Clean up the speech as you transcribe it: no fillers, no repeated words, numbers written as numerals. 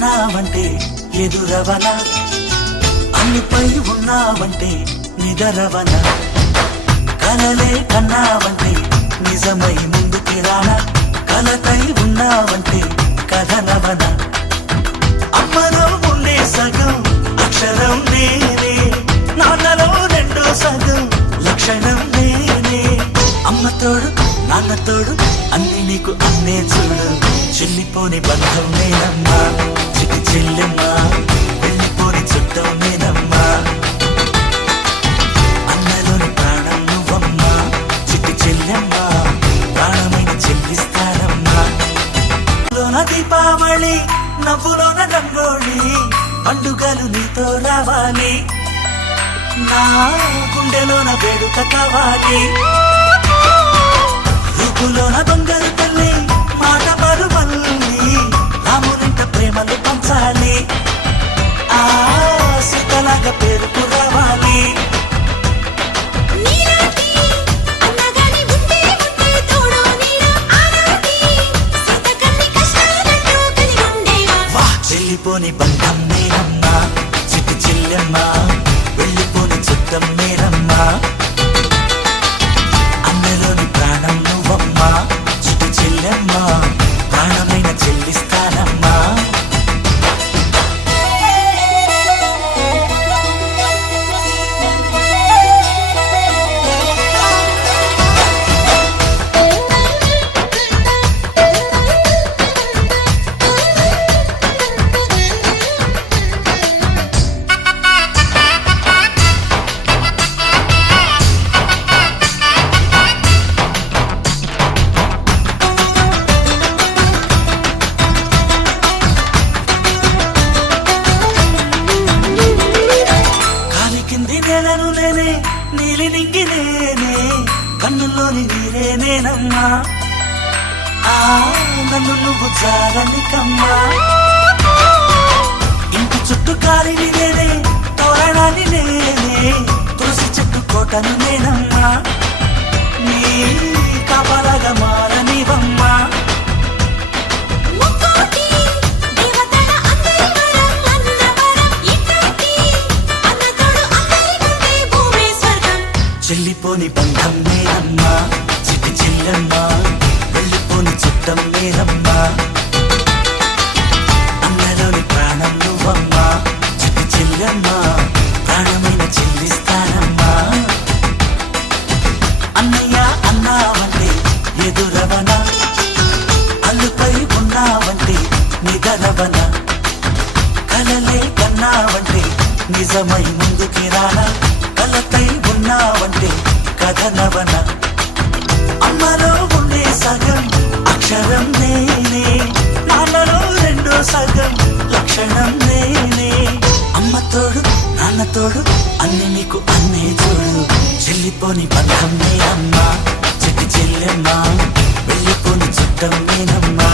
అన్నావంటే ఎదురవనా, అన్నిపై ఉన్నావంటే నిదరవనా, కలలే కన్నావంటే నిజమై ముందుకి రానా, కలతై ఉన్నావంటే కథనవనా. అమ్మలో ఉండే సగం అక్షరం నేనే, నాన్నలో రెండో సగం లక్షణం నేనే. అమ్మ తోడు నాన్న తోడు అన్ని నీకు అన్నే చూడు, చెల్లిపోని బంధం నేనమ్మా, చిట్టి చెల్లెమ్మా, వెళ్ళిపోని చుట్టం నేనమ్మా. అన్నలోని ప్రాణం నువ్వమ్మా, చిట్టి చెల్లెమ్మా, ప్రాణమైన చెల్లిస్తానమ్మా. లోన దీపావళి నవ్వులోన రంగోళి, పండుగలు నీతో రావాలి, నా గుండెలోన వేడుక కావాలి. రూపులోన బంగారు తల్లి మాట పరువల్లి, రామునింట ప్రేమలు పంచాలి, ఆ సీతలాగా పేరుకు రావాలి. చెల్లిపోని బంధం నేనమ్మా, చిట్టి చెల్లెమ్మా, వెళ్ళిపోని చుట్టం నేనమ్మా. అన్నలోని ప్రాణం నువ్వమ్మా, చిట్టి చెల్లెమ్మా, ప్రాణమైన చెల్లిస్తానమ్మా. నేలను నేనే నీలి నింగి నేనే, కన్నుల్లోని నీరే నేనమ్మా, ఆ నన్ను నువ్వు చాలనికమ్మా. ఇంటి చుట్టూ కాలిని నేనే, తోరణాన్ని నేనే, తులసి చెట్టు కోటను నేనమ్మా, నీ కాపలాగా మారనివమ్మా. చెల్లిపోని బంధం నేనమ్మా, చిట్టి చెల్లెమ్మా, వెళ్ళిపోని చుట్టం నేనమ్మా. అన్నలోని ప్రాణం నువ్వమ్మా, చిట్టి చెల్లెమ్మా, ప్రాణమైన చెల్లిస్తానమ్మా. అన్నయ్య అన్నావంటే ఎదురవనా, అల్లుపై ఉన్నావంటే నిదరవనా, కలలే కన్నావంటే నిజమై ముందుకి రానా, కలతై ఉన్నావంటే కథనవన. అమ్మలో ఉండే సగం అక్షరం నేనే, నాన్నలో రెండో సగం లక్షణం నేనే. అమ్మ తోడు నాన్న తోడు అన్ని నీకు అన్నే చూడు, చెల్లిపోని బంధం నేనమ్మా, చిట్టి చెల్లెమ్మా, వెళ్ళిపోని చుట్టం నేనమ్మా.